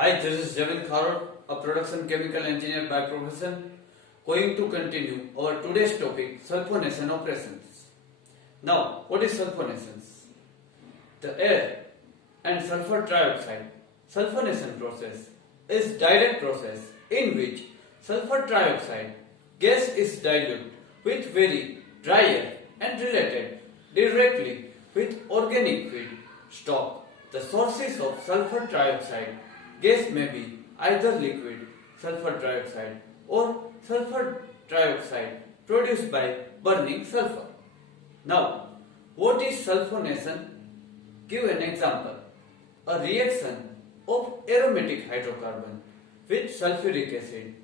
Hi, this is Javin Kharod, a production chemical engineer by profession, going to continue our today's topic, sulfonation operations. Now, what is sulfonations? The air and sulfur trioxide sulfonation process is direct process in which sulfur trioxide gas is diluted with very dry air and related directly with organic feedstock. The sources of sulfur trioxide gas may be either liquid sulfur trioxide or sulfur trioxide produced by burning sulfur. Now, what is sulfonation? Give an example. A reaction of aromatic hydrocarbon with sulfuric acid,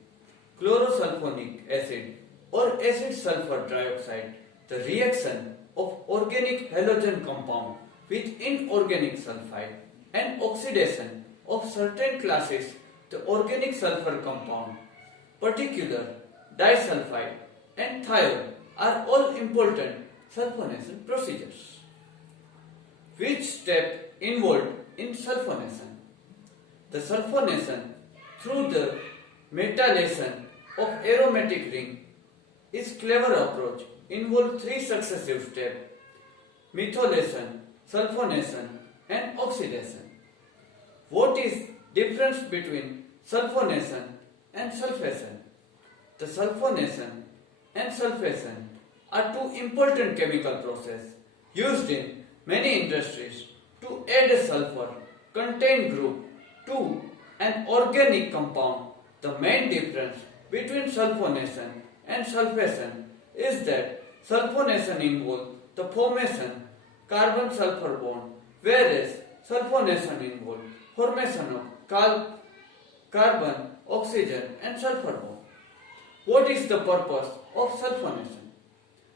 chlorosulfonic acid or acid sulfur trioxide. The reaction of organic halogen compound with inorganic sulfide and oxidation of certain classes the organic sulfur compound, particular disulfide and thiol are all important sulfonation procedures. Which step involved in sulfonation? The sulfonation through the metallation of aromatic ring is clever approach involve three successive steps: methylation, sulfonation and oxidation. What is difference between sulfonation and sulfation? The sulfonation and sulfation are two important chemical processes used in many industries to add a sulfur contained group to an organic compound. The main difference between sulfonation and sulfation is that sulfonation involves the formation carbon-sulfur bond, whereas sulfonation involves formation of carbon, oxygen and sulfur bond. What is the purpose of sulfonation?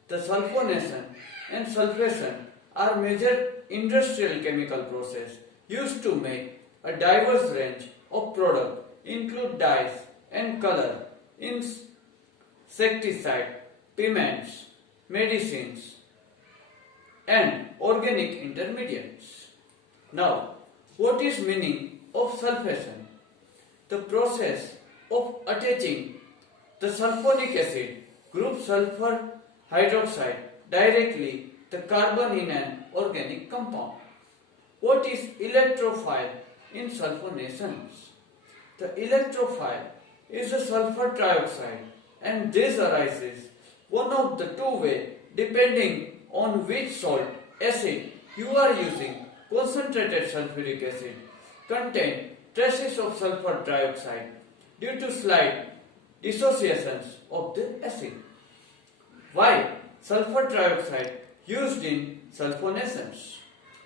The sulfonation and sulfation are major industrial chemical processes used to make a diverse range of products, include dyes and color, insecticide, pigments, medicines and organic intermediates. Now, what is meaning of sulfation? The process of attaching the sulfonic acid group sulfur hydroxide directly the carbon in an organic compound. What is electrophile in sulfonations? The electrophile is the sulfur trioxide, and this arises one of the two ways depending on which salt acid you are using. Concentrated sulfuric acid contain traces of sulfur trioxide due to slight dissociations of the acid. Why sulfur trioxide used in sulfonations?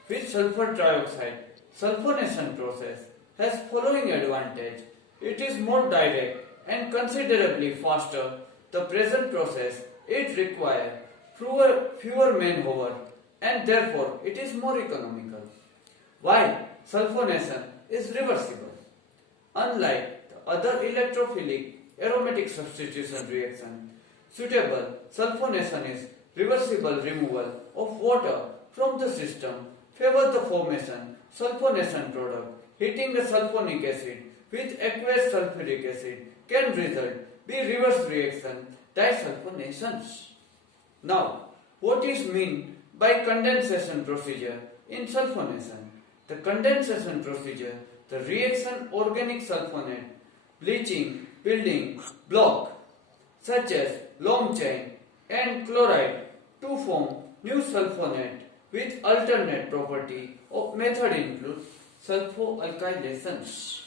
With sulfur trioxide, sulfonation process has following advantage. It is more direct and considerably faster. The present process it requires fewer manpower and therefore it is more economical. Why sulfonation is reversible? Unlike the other electrophilic aromatic substitution reaction, suitable sulfonation is reversible removal of water from the system favor the formation sulfonation product. Heating the sulfonic acid with aqueous sulfuric acid can result be reverse reaction disulfonations. Now, what is meant by condensation procedure in sulfonation? The condensation procedure, the reaction organic sulfonate, bleaching, building block such as long chain and chloride to form new sulfonate with alternate property of method include sulfoalkylations.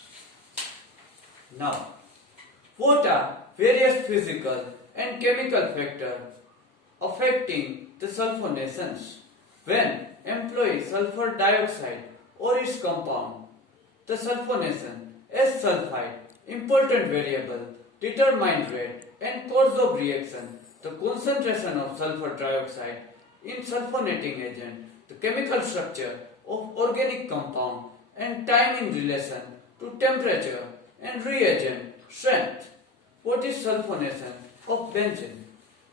Now, what are various physical and chemical factors affecting the sulfonations? When employ sulfur dioxide or its compound, the sulfonation as sulfide, important variable, determine rate and cause of reaction, the concentration of sulfur trioxide in sulfonating agent, the chemical structure of organic compound and time in relation to temperature and reagent strength. What is sulfonation of benzene?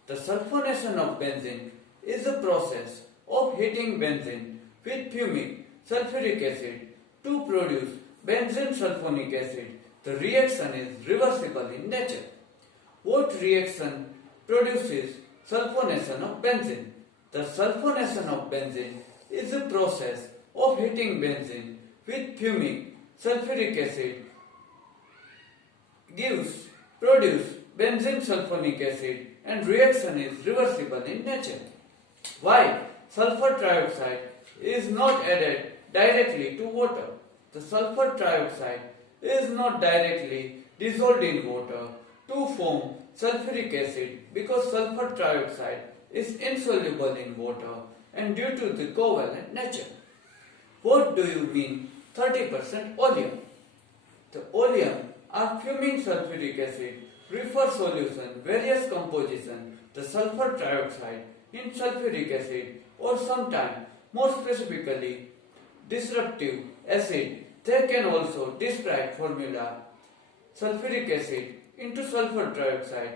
The sulfonation of benzene is the process of heating benzene with fumic sulfuric acid to produce benzene sulfonic acid, the reaction is reversible in nature. What reaction produces sulfonation of benzene? The sulfonation of benzene is a process of heating benzene with fumic sulfuric acid produce benzene sulfonic acid, and reaction is reversible in nature. Why sulfur trioxide is not added directly to water? The sulfur trioxide is not directly dissolved in water to form sulfuric acid because sulfur trioxide is insoluble in water and due to the covalent nature. What do you mean 30% oleum? The oleum are fuming sulfuric acid refer solution various composition the sulfur trioxide in sulfuric acid or sometimes more specifically disruptive acid. They can also describe formula sulfuric acid into sulfur trioxide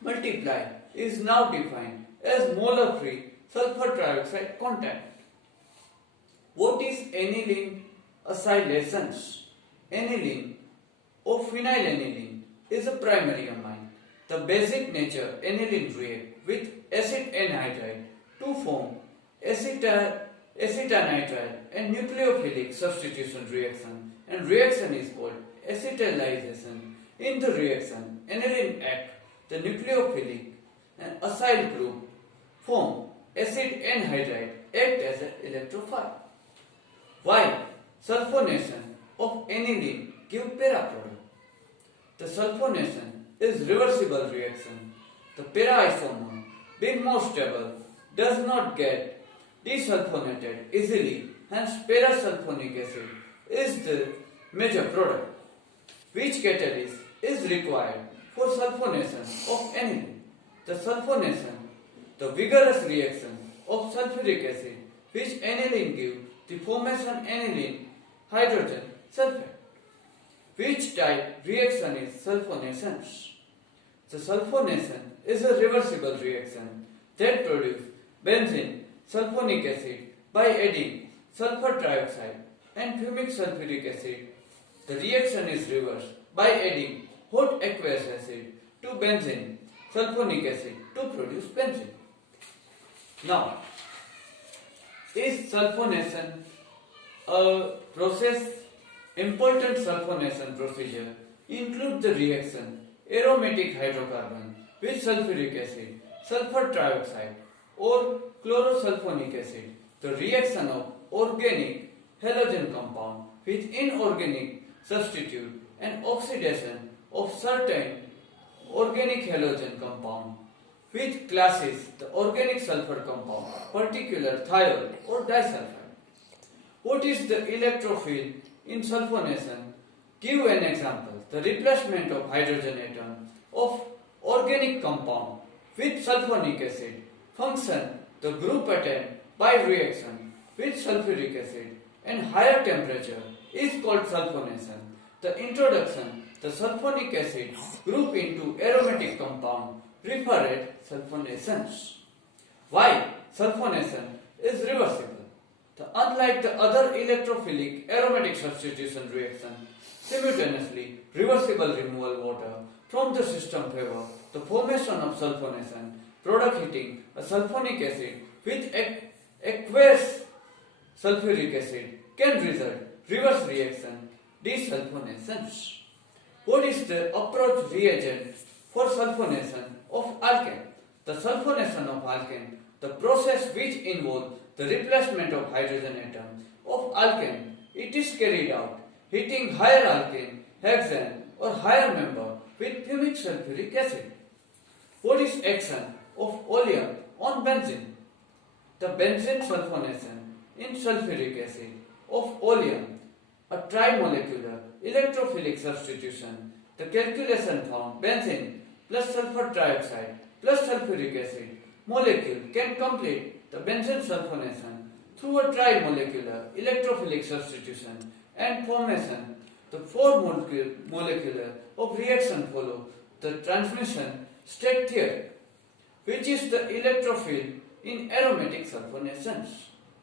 multiply is now defined as molar free sulfur trioxide content. What is aniline acylations? Aniline or phenylalanine is a primary amine. The basic nature aniline react with acid anhydride to form acetanitrile and nucleophilic substitution reaction, and reaction is called acetylation. In the reaction, aniline act the nucleophilic and acyl group form acid anhydride act as an electrophile. While sulfonation of aniline give para product. The sulfonation is reversible reaction. The para isomer, being more stable, does not get desulfonated easily, hence para-sulfonic acid is the major product. Which catalyst is required for sulfonation of aniline? The sulfonation, the vigorous reaction of sulfuric acid, which aniline gives the formation aniline hydrogen sulfate. Which type reaction is sulfonation? The sulfonation is a reversible reaction that produces benzene sulfonic acid by adding sulfur trioxide and fumic sulfuric acid. The reaction is reversed by adding hot aqueous acid to benzene sulfonic acid to produce benzene. Now, is sulfonation a process? Important sulfonation procedure include the reaction aromatic hydrocarbon with sulfuric acid, sulfur trioxide or chlorosulfonic acid, the reaction of organic halogen compound with inorganic substitute and oxidation of certain organic halogen compound with classes the organic sulfur compound, particular thiol or disulfide. What is the electrophile in sulfonation? Give an example. The replacement of hydrogen atom of organic compound with sulfonic acid function the group attained by reaction with sulfuric acid and higher temperature is called sulfonation. The introduction the sulfonic acid group into aromatic compound referred sulfonations. Why sulfonation is reversible? Unlike the other electrophilic aromatic substitution reaction, simultaneously reversible removal water from the system favor the formation of sulfonation product heating a sulfonic acid with aqueous sulfuric acid can result reverse reaction desulfonations. What is the approach reagent for sulfonation of alkane? The sulfonation of alkane, the process which involves the replacement of hydrogen atom of alkane, it is carried out heating higher alkane, hexane or higher member with fumic sulfuric acid. What is action of oleum on benzene? The benzene sulfonation in sulfuric acid of oleum, a trimolecular electrophilic substitution. The calculation found benzene plus sulfur trioxide plus sulfuric acid molecule can complete the benzene sulfonation through a trimolecular electrophilic substitution and formation. The four molecular of reaction follow the transmission state theory, which is the electrophile in aromatic sulfonations.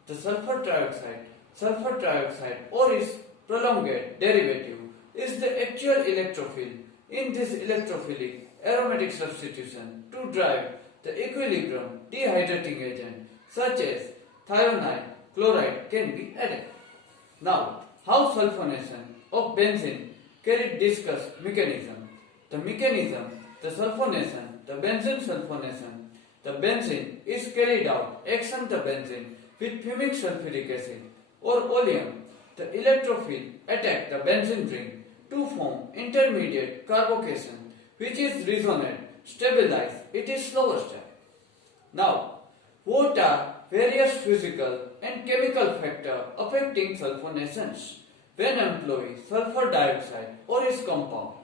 The sulfur trioxide or its prolongate derivative is the actual electrophile in this electrophilic aromatic substitution to drive the equilibrium dehydrating agent such as thionyl chloride can be added. Now, how sulfonation of benzene carried discussed mechanism. The mechanism, the sulfonation, the benzene sulfonation, the benzene is carried out action the benzene with fumic sulfuric acid or oleum. The electrophile attack the benzene ring to form intermediate carbocation which is resonate, stabilize, it is slower step. Now, what are various physical and chemical factors affecting sulfonations when employ sulfur dioxide or its compound?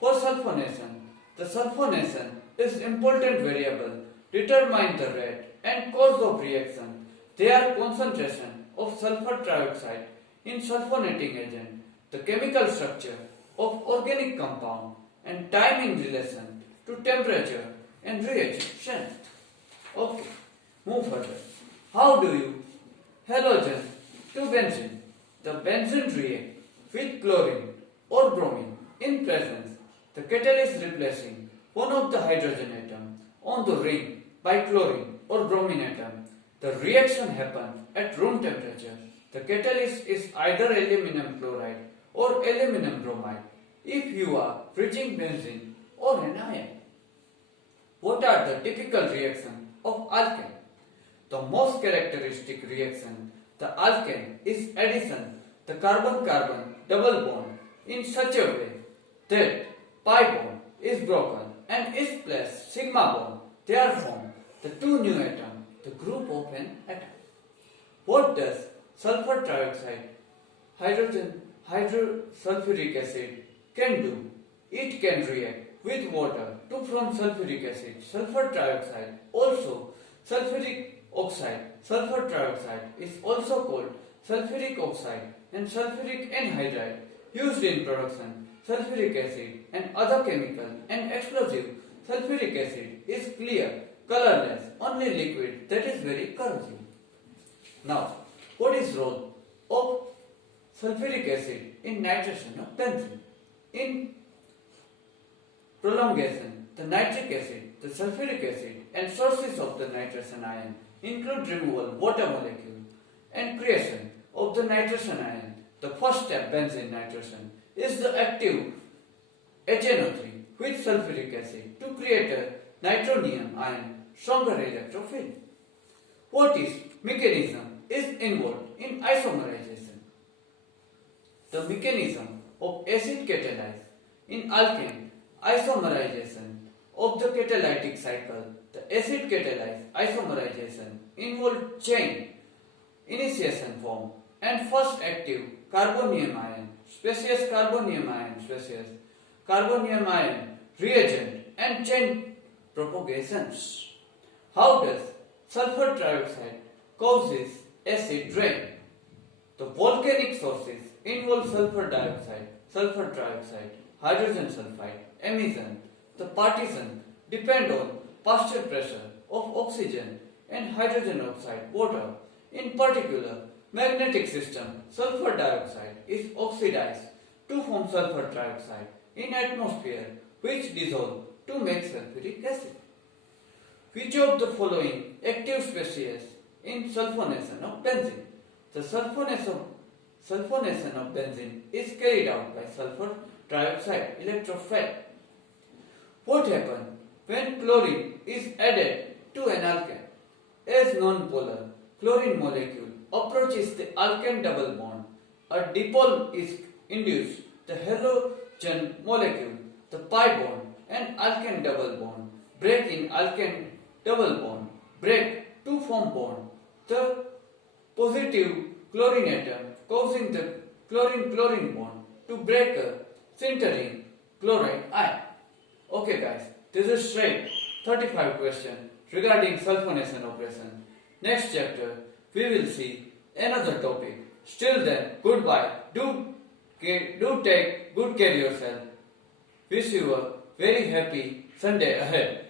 For sulfonation, the sulfonation is important variable determine the rate and cause of reaction. They are concentration of sulfur trioxide in sulfonating agent, the chemical structure of organic compound and time in relation to temperature and reagent strength. Okay, move further. How do you halogen to benzene? The benzene react with chlorine or bromine in presence. The catalyst replacing one of the hydrogen atom on the ring by chlorine or bromine atom. The reaction happens at room temperature. The catalyst is either aluminum chloride or aluminum bromide if you are freezing benzene or an ion. What are the typical reactions of alkane? The most characteristic reaction, the alkane, is addition the carbon-carbon double bond in such a way that pi bond is broken and is placed sigma bond. Therefore, the two new atoms, the group of an atom. What does sulfur trioxide, hydrosulfuric acid can do? It can react with water to form sulfuric acid, sulfur trioxide. Also, sulfuric oxide, sulfur trioxide is also called sulfuric oxide and sulfuric anhydride used in production. Sulfuric acid and other chemical and explosive. Sulfuric acid is clear, colorless, only liquid that is very corrosive. Now, what is role of sulfuric acid in nitration of benzene? In prolongation, the nitric acid, the sulfuric acid and sources of the nitration ion include removal water molecule and creation of the nitration ion. The first step, benzene nitration, is the active HNO3 with sulfuric acid to create a nitronium ion, stronger electrophile. What is mechanism is involved in isomerization? The mechanism of acid catalyze in alkane isomerization of the catalytic cycle. The acid catalyze isomerization involve chain initiation form and first active carbonium ion, species carbonium ion, species carbonium ion, reagent and chain propagations. How does sulfur trioxide causes acid rain? The volcanic sources involve sulfur dioxide, sulfur trioxide, hydrogen sulfide, emission. The partition depend on partial pressure of oxygen and hydrogen oxide, water. In particular, magnetic system, sulfur dioxide is oxidized to form sulfur trioxide in atmosphere which dissolve to make sulfuric acid. Which of the following active species in sulfonation of benzene? The sulfonation of benzene is carried out by sulfur trioxide electrophile. What happens when chlorine is added to an alkane? As non-polar chlorine molecule approaches the alkane double bond, a dipole is induced. The halogen molecule, the pi bond and alkane double bond break in alkane double bond, break to form bond. The positive chlorine atom causing the chlorine-chlorine bond to break a sintering chloride ion. Okay guys, this is straight 35 question regarding sulfonation operation. Next chapter we will see another topic. Still then, goodbye. Do take good care of yourself. Wish you a very happy Sunday ahead.